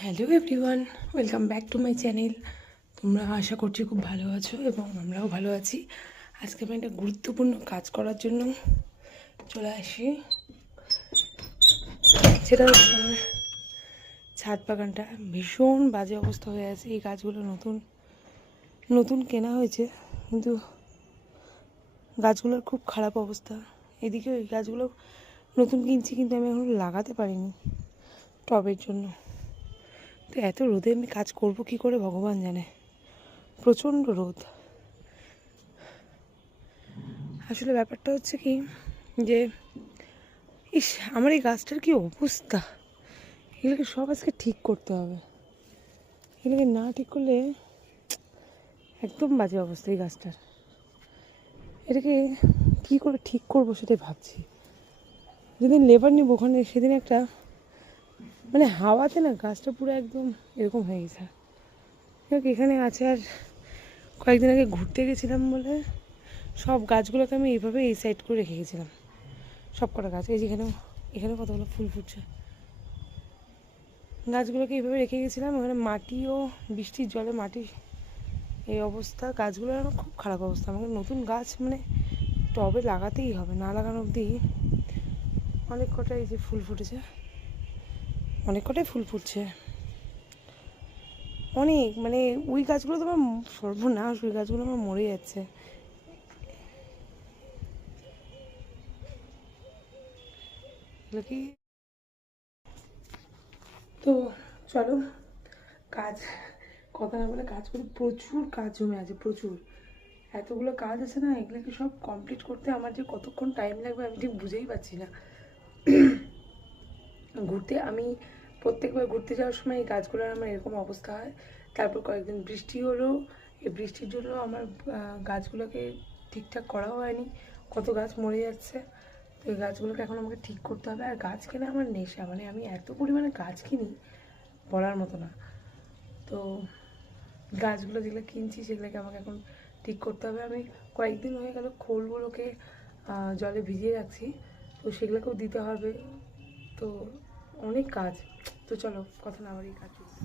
Hello everyone, welcome back to my channel. তোমরা আশা করছি খুব ভালো আছো এবং আমরাও ভালো আছি। আজকে আমি একটা গুরুত্বপূর্ণ কাজ করার জন্য চলে আসি। সেটা হচ্ছে আমার ছাদ বাগানটা ভীষণ বাজে অবস্থা হয়ে আছে। এই গাছগুলো নতুন নতুন কেনা হয়েছে, কিন্তু গাছগুলোর খুব খারাপ অবস্থা। এদিকে ওই গাছগুলো নতুন কিনছি, কিন্তু আমি এখন লাগাতে পারিনি টবের জন্য। তো এত রোদে আমি কাজ করব কি করে ভগবান জানে। প্রচণ্ড রোদ। আসলে ব্যাপারটা হচ্ছে কি, যে ইস, আমার এই গাছটার কি অবস্থা। এগুলোকে সব আজকে ঠিক করতে হবে। এগুলোকে না ঠিক করলে একদম বাজে অবস্থা এই গাছটার। এটাকে কি করে ঠিক করবো সেটাই ভাবছি। যেদিন লেবার নিব ওখানে, সেদিন একটা মানে হাওয়াতে না গাছটা পুরো একদম এরকম হয়ে গেছে। এখানে আছে। আর কয়েকদিন আগে ঘুরতে গেছিলাম বলে সব গাছগুলোকে আমি এইভাবে এই সাইড করে রেখে গেছিলাম। সব কটা গাছ, এই যেখানেও, এখানে কতগুলো ফুল ফুটছে। গাছগুলোকে এইভাবে রেখে গেছিলাম। ওখানে মাটিও, বৃষ্টির জলে মাটি এই অবস্থা। গাছগুলোর আমার খুব খারাপ অবস্থা। আমাকে নতুন গাছ মানে টবে লাগাতেই হবে, না লাগানো অবধি। অনেক কটাই যে ফুল ফুটেছে, অনেক কটাই ফুল ফুটছে অনেক। মানে ওই গাছগুলো তো আমার সর্বনাশ, ওই গাছগুলো আমার মরে যাচ্ছে। এগুলো কি, তো চলো কাজ কথা না বলে কাজ করি। প্রচুর কাজ জমে আছে, প্রচুর। এতগুলো কাজ আছে না, এগুলোকে সব কমপ্লিট করতে আমার যে কতক্ষণ টাইম লাগবে আমি ঠিক বুঝেই পাচ্ছি না। ঘুরতে আমি প্রত্যেকবার ঘুরতে যাওয়ার সময় এই গাছগুলোর আমার এরকম অবস্থা হয়। তারপর কয়েকদিন বৃষ্টি হলো, এই বৃষ্টির জন্য আমার গাছগুলোকে ঠিকঠাক করাও হয়নি। কত গাছ মরে যাচ্ছে। তো এই গাছগুলোকে এখন আমাকে ঠিক করতে হবে। আর গাছ কেনা আমার নেশা, মানে আমি এত পরিমাণে গাছ কিনি বলার মতো না। তো গাছগুলো যেগুলো কিনছি সেগুলোকে আমাকে এখন ঠিক করতে হবে। আমি কয়েকদিন হয়ে গেল খোলগুলোকে জলে ভিজিয়ে রাখছি, তো সেগুলোকেও দিতে হবে। তো অনেক কাজ। তো চলো কথা না বাড়িয়ে কাজ শুরু করি।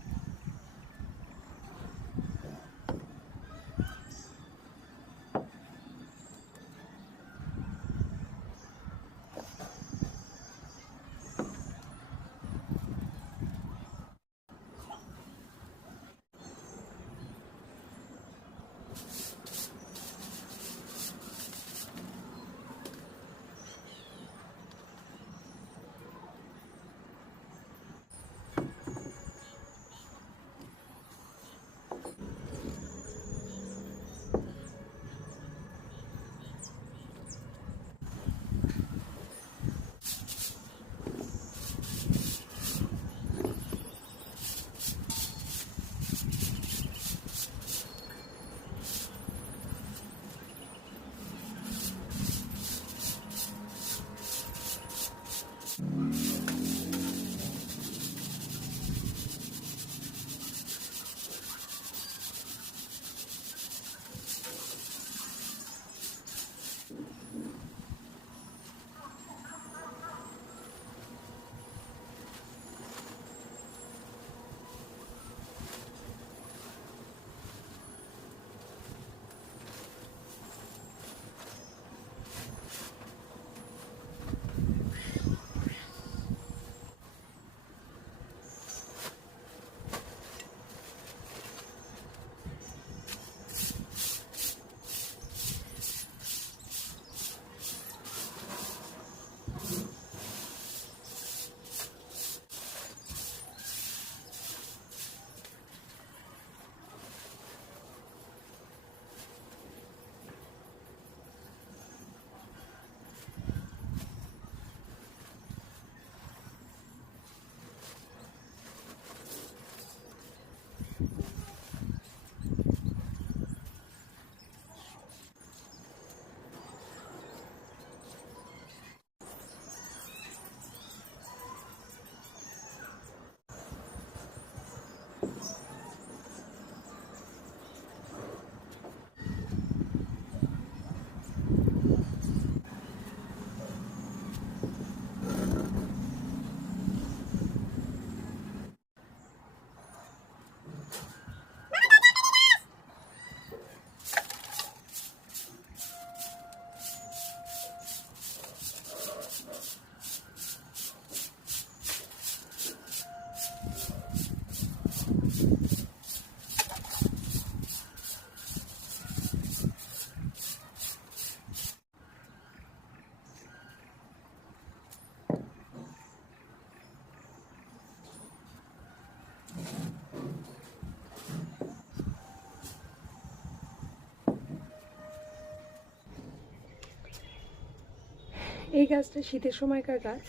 এই গাছটা শীতের সময়কার গাছ,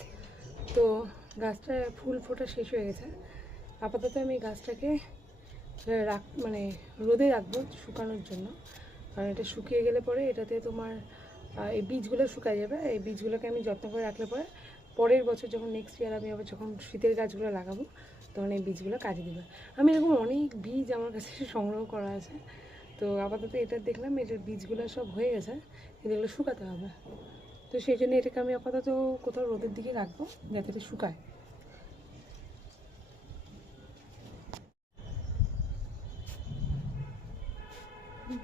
তো গাছটা ফুল ফোটা শেষ হয়ে গেছে। আপাতত আমি এই গাছটাকে মানে রোদে রাখবো শুকানোর জন্য, কারণ এটা শুকিয়ে গেলে পরে এটাতে তোমার এই বীজগুলো শুকায় যাবে। এই বীজগুলোকে আমি যত্ন করে রাখলে পরে পরের বছর যখন নেক্সট ইয়ার আমি আবার যখন শীতের গাছগুলো লাগাবো তখন এই বীজগুলো কাজে দেবে। আমি এরকম অনেক বীজ আমার কাছে সংগ্রহ করা আছে, তো আপাতত এটা দেখলাম এটার বীজগুলো সব হয়ে গেছে, এগুলো শুকাতে হবে। তো সেই জন্য এটাকে আমি আপাতত কোথাও রোদের দিকে রাখবো যাতে এটা শুকায়।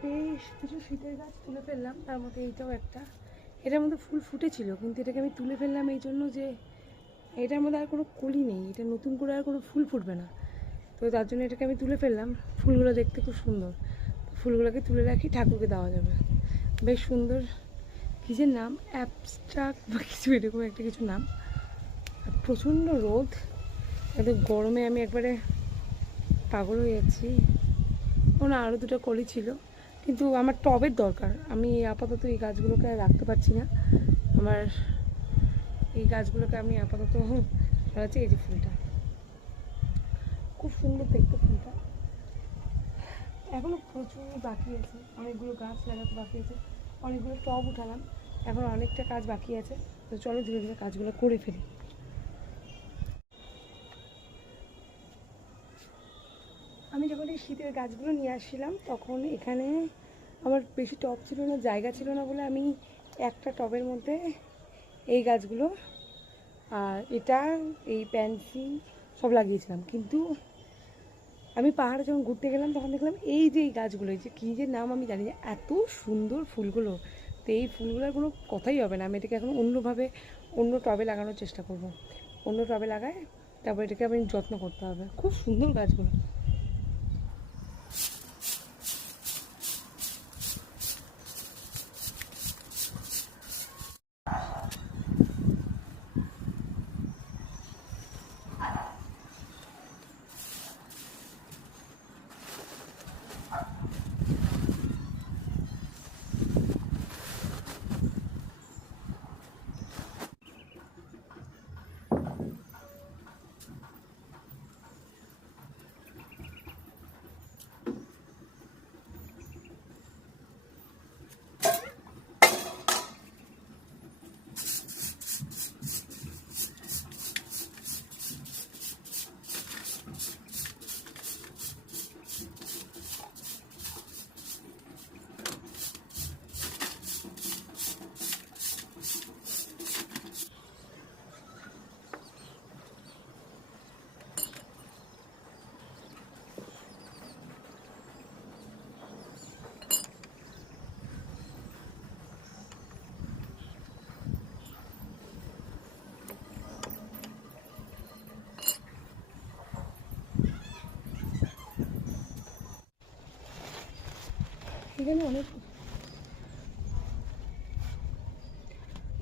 বেশ কিছু শীতের গাছ তুলে ফেললাম, তার মধ্যে এইটাও একটা। এটার মধ্যে ফুল ফুটেছিল, কিন্তু এটাকে আমি তুলে ফেললাম এই জন্য যে এটার মধ্যে আর কোনো কলি নেই, এটা নতুন করে আর কোনো ফুল ফুটবে না, তো তার জন্য এটাকে আমি তুলে ফেললাম। ফুলগুলো দেখতে খুব সুন্দর, ফুলগুলোকে তুলে রাখি, ঠাকুরকে দেওয়া যাবে। বেশ সুন্দর, কী যে নাম, অ্যাবস্ট্রাক্ট বা কিছু এরকম একটা কিছু নাম। প্রচণ্ড রোদ, এত গরমে আমি একবারে পাগল হয়ে যাচ্ছি। না, আরও দুটো কলি ছিল, কিন্তু আমার টবের দরকার। আমি আপাতত এই গাছগুলোকে আর রাখতে পারছি না। আমার এই গাছগুলোকে আমি আপাতত লাগাচ্ছি। এই যে ফুলটা খুব সুন্দর দেখতে, ফুলটা এখনও প্রচুর বাকি আছে, অনেকগুলো গাছ লাগাতে বাকি আছে, অনেকগুলো টব উঠালাম, এখন অনেকটা কাজ বাকি আছে। তো চলো ধীরে ধীরে কাজগুলো করে ফেলি। আমি যখন এই শীতের গাছগুলো নিয়ে আসছিলাম তখন এখানে আমার বেশি টব ছিল না, জায়গা ছিল না বলে আমি একটা টবের মধ্যে এই গাছগুলো আর এটা এই প্যান্সি সব লাগিয়েছিলাম। কিন্তু আমি পাহাড়ে যখন ঘুরতে গেলাম তখন দেখলাম এই যে এই গাছগুলো, এই যে কী যে নাম আমি জানি না, এত সুন্দর ফুলগুলো। তো এই ফুলগুলোর কোনো কথাই হবে না, আমি এটাকে এখন অন্যভাবে অন্য টবে লাগানোর চেষ্টা করব। অন্য টবে লাগায় তারপর এটাকে আমি যত্ন করতে হবে। খুব সুন্দর গাছগুলো।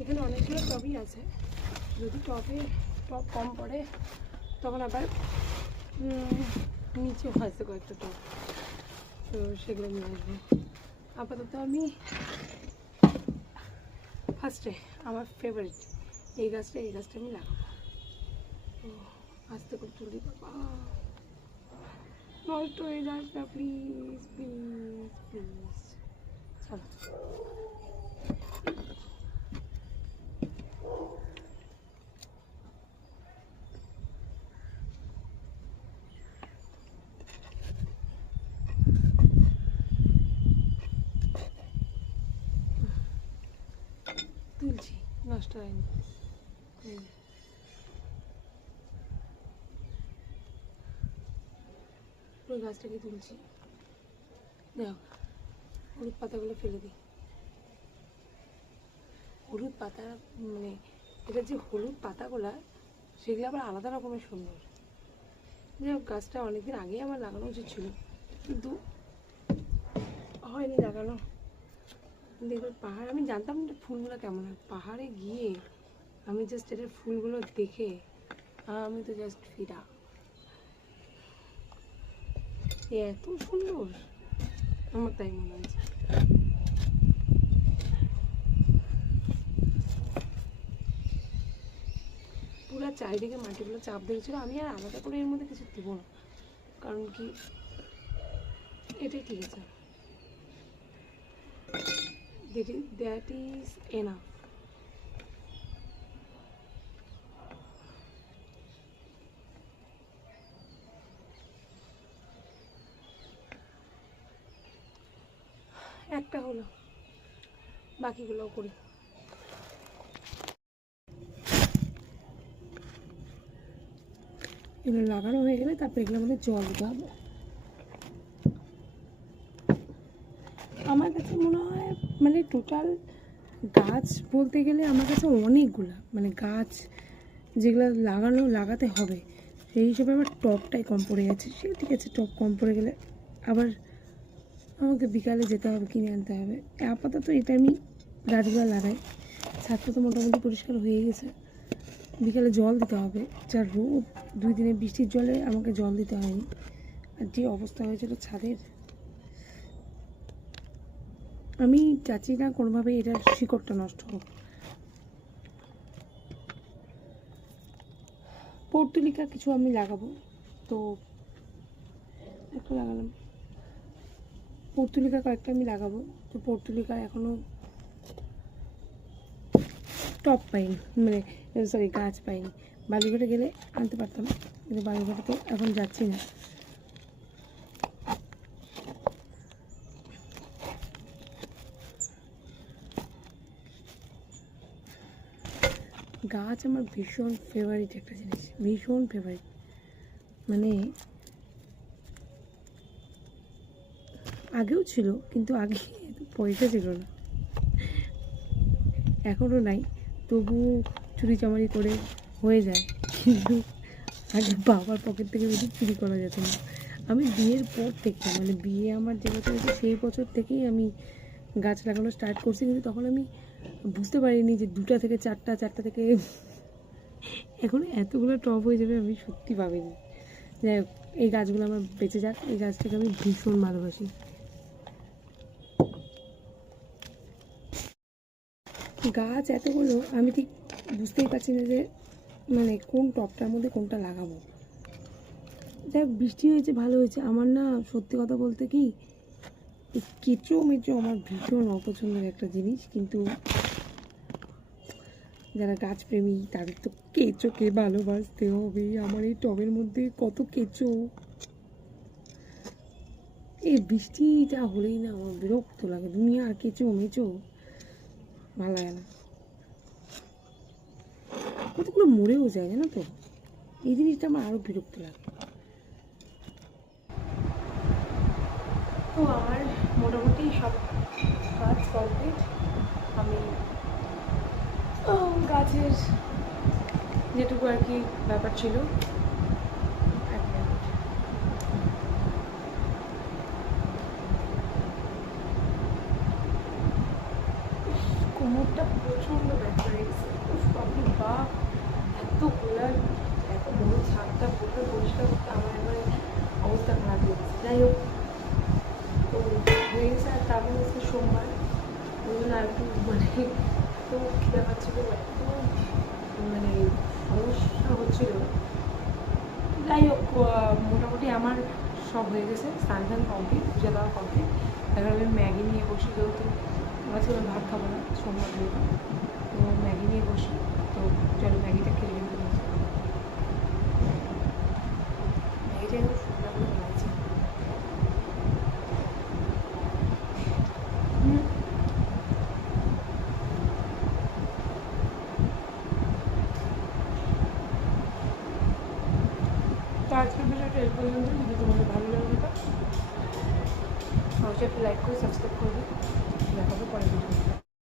এখানে অনেকগুলো টবই আছে, যদি টব কম পড়ে তখন আবার নিচেও আছে কয়েকটা টব, তো সেগুলো নিয়ে আসবো। আপাতত আমি ফার্স্টে আমার ফেভারিট এই গাছটা আমি লাগাবো। তো আস্তে করে তুলি, বাবা নষ্ট হয়ে যাস না প্লিজ প্লিজ প্লিজ। চলো তুলছি, নষ্ট হয়নি। পুরো গাছটাকে তুলছি, দেখো হলুদ পাতাগুলো ফেলে দিই। হলুদ পাতা মানে এটা যে হলুদ পাতাগুলো সেগুলো আবার আলাদা রকমের সুন্দর। যাই হোক, গাছটা অনেকদিন আগেই আমার লাগানো উচিত ছিল, কিন্তু হয়নি লাগানো। দেখো পাহাড়, আমি জানতাম না ফুলগুলো কেমন হয়, পাহাড়ে গিয়ে আমি জাস্ট এটার ফুলগুলো দেখে আমি তো জাস্ট ফিদা। এত সুন্দর, আমার তাই মনে হয়েছে। পুরো চারিদিকে মাটিগুলো চাপ দিয়েছিল। আমি আর আলাদা করে এর মধ্যে কিছু দেবো না, কারণ কি এটাই ঠিক আছে, দ্যাট ইজ এনাফ। একটা হলো, বাকিগুলোও করি। এগুলো লাগানো হয়ে গেলে তারপর এগুলোর মধ্যে জল দিতে হবে। আমার কাছে মনে হয় মানে টোটাল গাছ বলতে গেলে আমার কাছে অনেকগুলো মানে গাছ যেগুলো লাগাতে হবে, সেই হিসেবে আমার টবটাই কম পড়ে যাচ্ছে। সে ঠিক আছে, টব কম পড়ে গেলে আবার আমাকে বিকালে যেতে হবে, কিনে আনতে হবে। আপাতত এটা আমি গাছগুলো লাগাই। ছাদটা তো মোটামুটি পরিষ্কার হয়ে গেছে, বিকালে জল দিতে হবে। যা রোদ, 2 দিনে বৃষ্টির জলে আমাকে জল দিতে হয়নি। আর যে অবস্থা হয়েছিল ছাদের, আমি চাচ্ছি না কোনোভাবে এটার শিকড়টা নষ্ট হোক। পর্তুলিকা কিছু আমি লাগাবো, তো একটা লাগালাম। পর্তুলিকা কয়েকটা আমি লাগাবো, তো পর্তুলিকা এখনও টপ পাইনি, মানে সরি গাছ পাইনি। বালুঘাটে গেলে আনতে পারতাম, কিন্তু বালুঘাটে তো এখন যাচ্ছি না। গাছ আমার ভীষণ ফেভারিট একটা জিনিস, ভীষণ ফেভারিট। মানে আগেও ছিল, কিন্তু আগে পয়সা ছিল না, এখনও নাই, তবু চুরি চামারি করে হয়ে যায়। কিন্তু আগে বাবার পকেট থেকে বেশি চুরি করা যেত না। আমি বিয়ের পর থেকে, মানে বিয়ে আমার যে বছর হয়েছে সেই বছর থেকেই আমি গাছ লাগানো স্টার্ট করছি, কিন্তু তখন আমি বুঝতে পারিনি যে 2টা থেকে 4টা, 4টা থেকে এখন এতগুলো টব হয়ে যাবে আমি সত্যি ভাবিনি। যাই হোক, এই গাছগুলো আমার বেঁচে যাক, এই গাছটাকে আমি ভীষণ ভালোবাসি। গাছ এতগুলো আমি ঠিক বুঝতেই পারছি না যে মানে কোন টবটার মধ্যে কোনটা লাগাবো। যাই হোক, বৃষ্টি হয়েছে, ভালো হয়েছে। আমার না সত্যি কথা বলতে কি, কেঁচো মেচো আমার ভীষণ অপছন্দের একটা জিনিস, কিন্তু যারা গাছপ্রেমী তাদের তো কেঁচোকে ভালোবাসতে হবে। আমার এই টবের মধ্যে কত কেঁচো, এই বৃষ্টিটা হলেই না আমার বিরক্ত লাগে। দুনিয়া আর কেঁচো মেচো ভালো লাগে না। কতগুলো মরেও যায় জানো তো, এই জিনিসটা আমার আরও বিরক্ত লাগে। তো আমার মোটামুটি সব কাজ কমপ্লিট। আমি গাছের যেটুকু আর কি ব্যাপার ছিল, কোমরটা প্রচণ্ড ব্যথা হয়ে গেছে। বা এত গোলার, এত বড় ছাদটা পুরো পরিষ্কার করতে আমার এবারে অবস্থা খারাপ হয়ে গেছে। যাই হোক, তো হয়ে গেছে। আর তারপর হচ্ছে সোমবার, ওই জন্য আর একটু মানে তো খিদে পাচ্ছিলো, এত মানে সমস্যা হচ্ছিল। যাই হোক, মোটামুটি আমার সব হয়ে গেছে, স্নান টান কমপ্লিট, পূজা দেওয়া কমপ্লিট। এখন আমি ম্যাগি নিয়ে বসি, যেহেতু আজকে আমি ভাত খাবো না, সোমবার যেহেতু, তো ম্যাগি নিয়ে বসি। তো চলো ম্যাগিটা খেয়ে নিতে বসি। ম্যাগিটা এখন সুন্দর করে বানাইছি। তো আজকের ভিডিওটা এই পর্যন্ত। যদি তোমাদের ভালো লাগে তো অবশ্যই একটু লাইক করে সাবস্ক্রাইব করবে। দেখাবো পরের ভিডিও।